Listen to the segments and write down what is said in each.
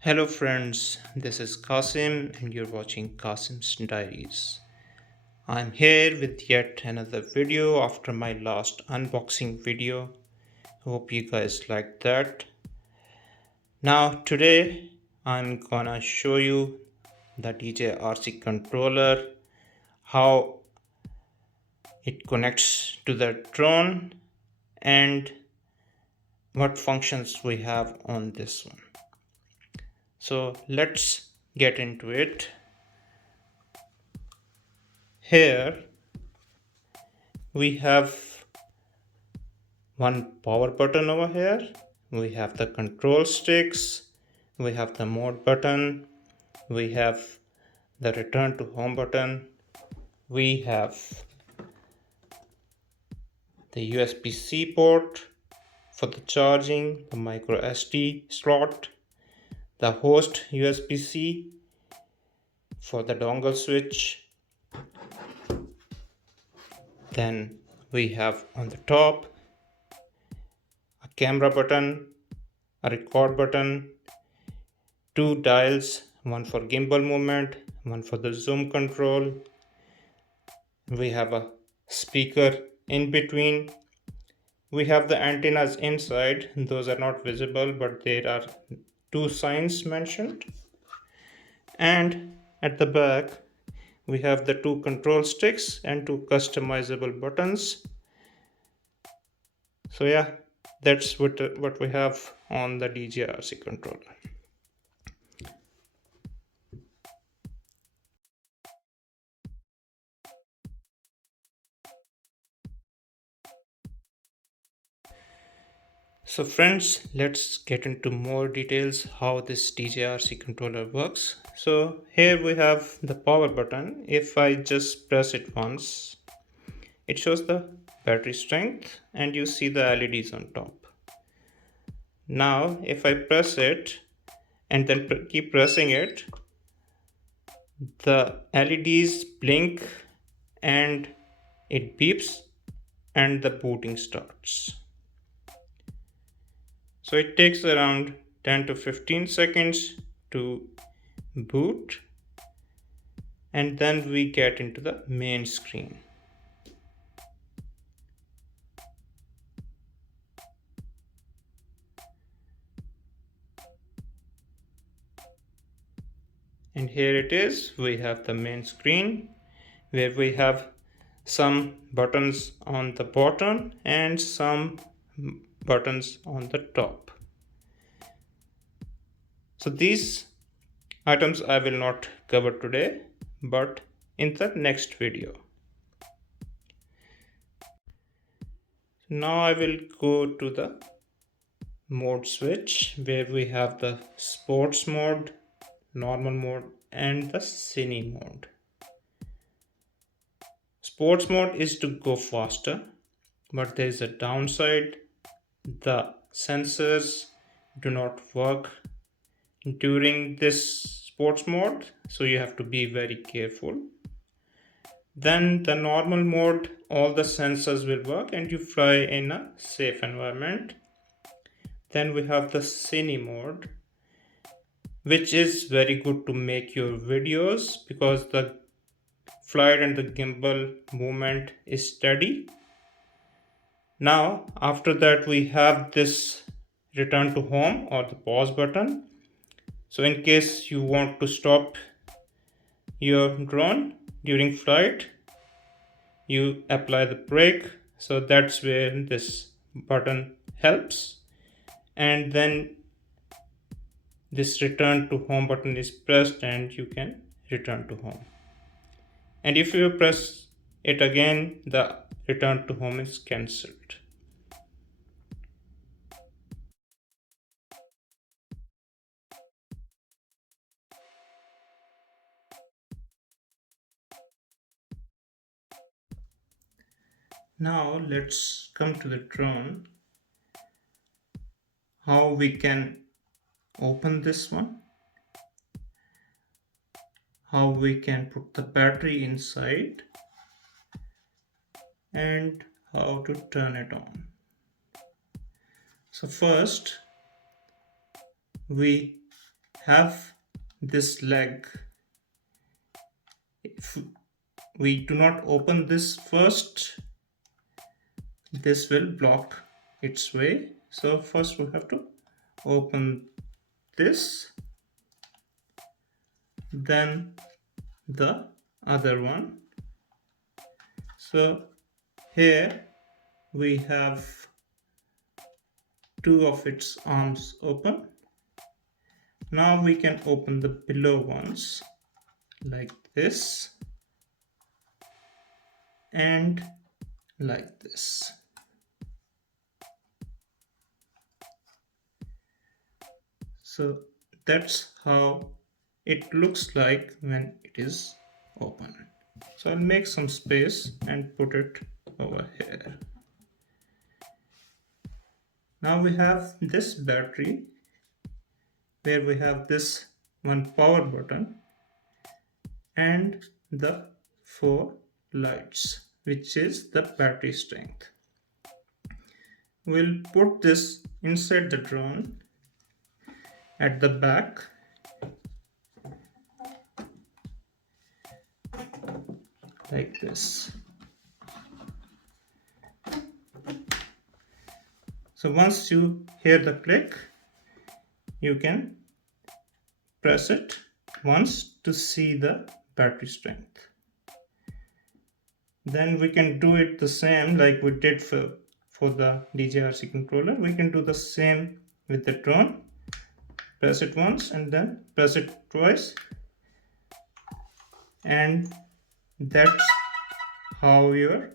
Hello friends, this is Kasim and you're watching Kasim's Diaries. I'm here with yet another video after my last unboxing video. Hope you guys liked that. Now today I'm gonna show you the DJI controller, how it connects to the drone and what functions we have on this one. So let's get into it. Here we have one power button over here. We have the control sticks. We have the mode button. We have the return to home button. We have the USB-C port for the charging, the micro SD slot, the host USB-C for the dongle switch. Then we have on the top a camera button, a record button, two dials, one for gimbal movement, one for the zoom control. We have a speaker in between. We have the antennas inside. Those are not visible, but there are two signs mentioned. And at the back, we have the two control sticks and two customizable buttons. So yeah, that's what we have on the DJI controller. So friends, let's get into more details how this DJI controller works. So here we have the power button. If I just press it once, it shows the battery strength and you see the LEDs on top. Now if I press it and then keep pressing it, the LEDs blink and it beeps and the booting starts. So it takes around 10 to 15 seconds to boot, and then we get into the main screen. And here it is, we have the main screen where we have some buttons on the bottom and some buttons on the top. So these items I will not cover today, but in the next video. Now I will go to the mode switch where we have the sports mode, normal mode and the cine mode. Sports mode is to go faster, but there is a downside. The sensors do not work during this sports mode, so you have to be very careful. Then the normal mode, all the sensors will work and you fly in a safe environment. Then we have the cine mode, which is very good to make your videos because the flight and the gimbal movement is steady. Now after that we have this return to home or the pause button. So in case you want to stop your drone during flight, you apply the brake. So that's where this button helps. And then this return to home button is pressed and you can return to home. And if you press it again, the return to home is cancelled. Now let's come to the drone, how we can open this one, how we can put the battery inside, and how to turn it on. So first we have this leg. If we do not open this first, this will block its way. So first we have to open this, then the other one. So here we have two of its arms open. Now we can open the below ones like this and like this. So that's how it looks like when it is open. So I'll make some space and put it over here. Now we have this battery where we have this one power button and the 4 lights, which is the battery strength. We'll put this inside the drone at the back. Like this. So once you hear the click, you can press it once to see the battery strength. Then we can do it the same like we did for the DJI controller. We can do the same with the drone. Press it once and then press it twice, and that's how your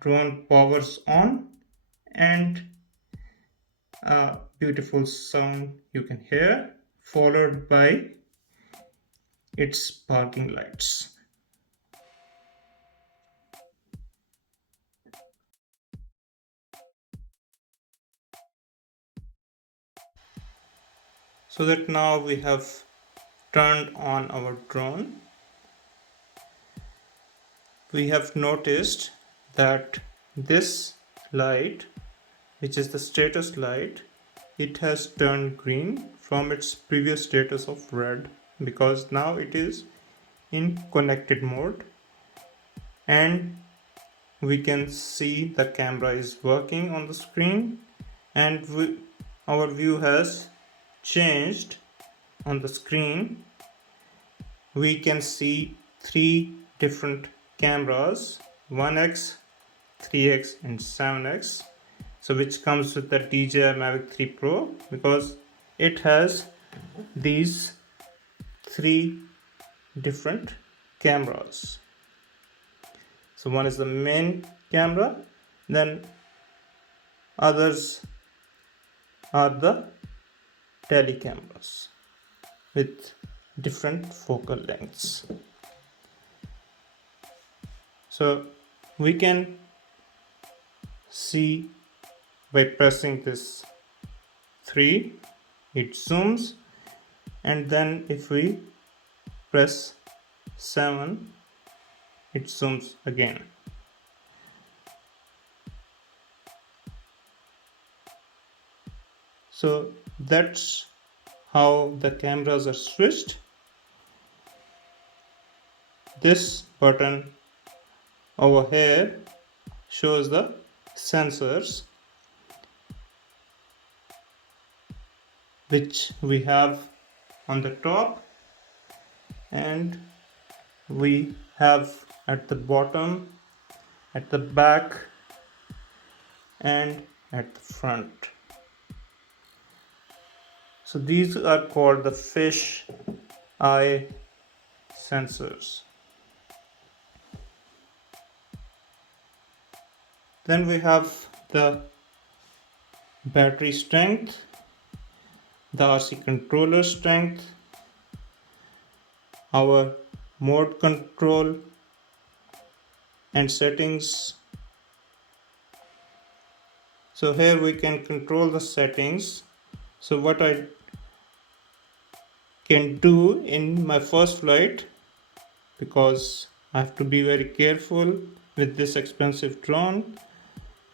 drone powers on, and a beautiful sound you can hear, followed by its parking lights. So that now we have turned on our drone, we have noticed that this light, which is the status light, it has turned green from its previous status of red, because now it is in connected mode and we can see the camera is working on the screen, and our view has changed on the screen. We can see 3 different cameras, 1x, 3x and 7x, so which comes with the DJI Mavic 3 Pro, because it has these 3 different cameras. So one is the main camera, then others are the tele cameras with different focal lengths. So we can see by pressing this 3, it zooms, and then if we press 7, it zooms again. So that's how the cameras are switched. This button over here shows the sensors which we have on the top, and we have at the bottom, at the back and at the front. So these are called the fish eye sensors. Then we have the battery strength, the RC controller strength, our mode control and settings. So here we can control the settings. So what I can do in my first flight, because I have to be very careful with this expensive drone,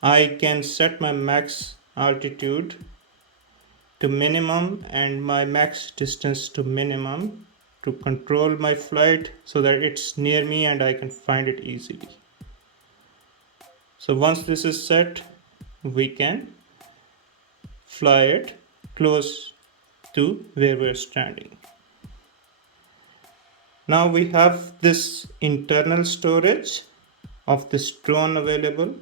I can set my max altitude to minimum and my max distance to minimum to control my flight so that it's near me and I can find it easily. So once this is set, we can fly it close to where we're standing. Now we have this internal storage of this drone available,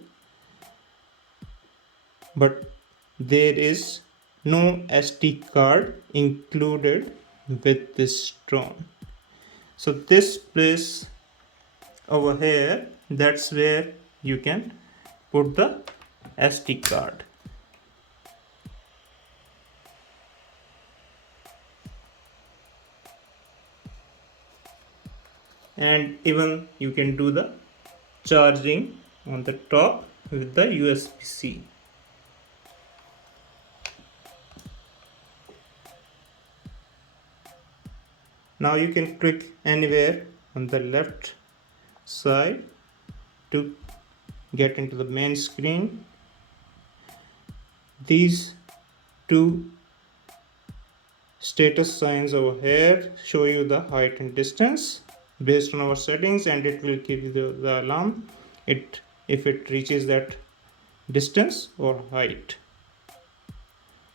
but there is no SD card included with this drone. So this place over here, that's where you can put the SD card. And even you can do the charging on the top with the USB-C. Now you can click anywhere on the left side to get into the main screen. These two status signs over here show you the height and distance based on our settings, and it will give you the alarm if it reaches that distance or height.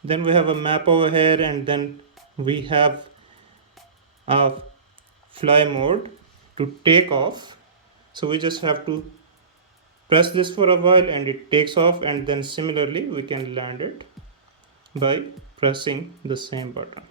Then we have a map over here, and then we have a fly mode to take off. So we just have to press this for a while and it takes off, and then similarly we can land it by pressing the same button.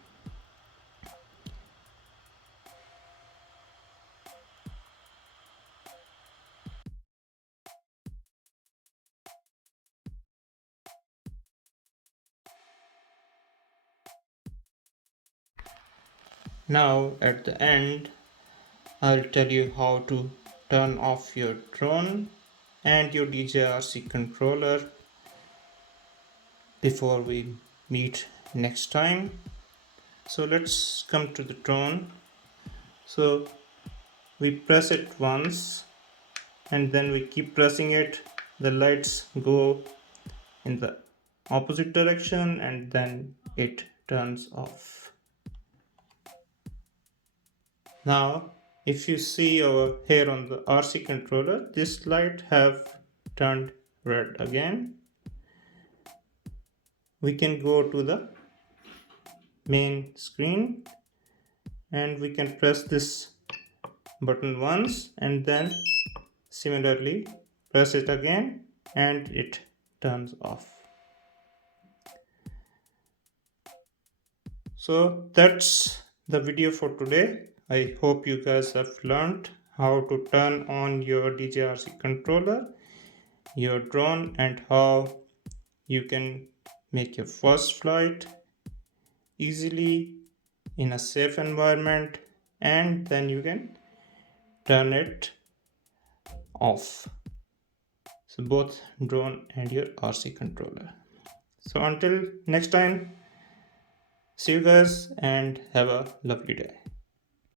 Now at the end, I'll tell you how to turn off your drone and your DJI controller before we meet next time. So let's come to the drone. So we press it once and then we keep pressing it. The lights go in the opposite direction and then it turns off. Now if you see over here on the RC controller, this light have turned red again. We can go to the main screen and we can press this button once and then similarly press it again and it turns off. So that's the video for today. I hope you guys have learned how to turn on your DJI controller, your drone, and how you can make your first flight easily in a safe environment, and then you can turn it off. So both drone and your RC controller. So until next time, see you guys and have a lovely day.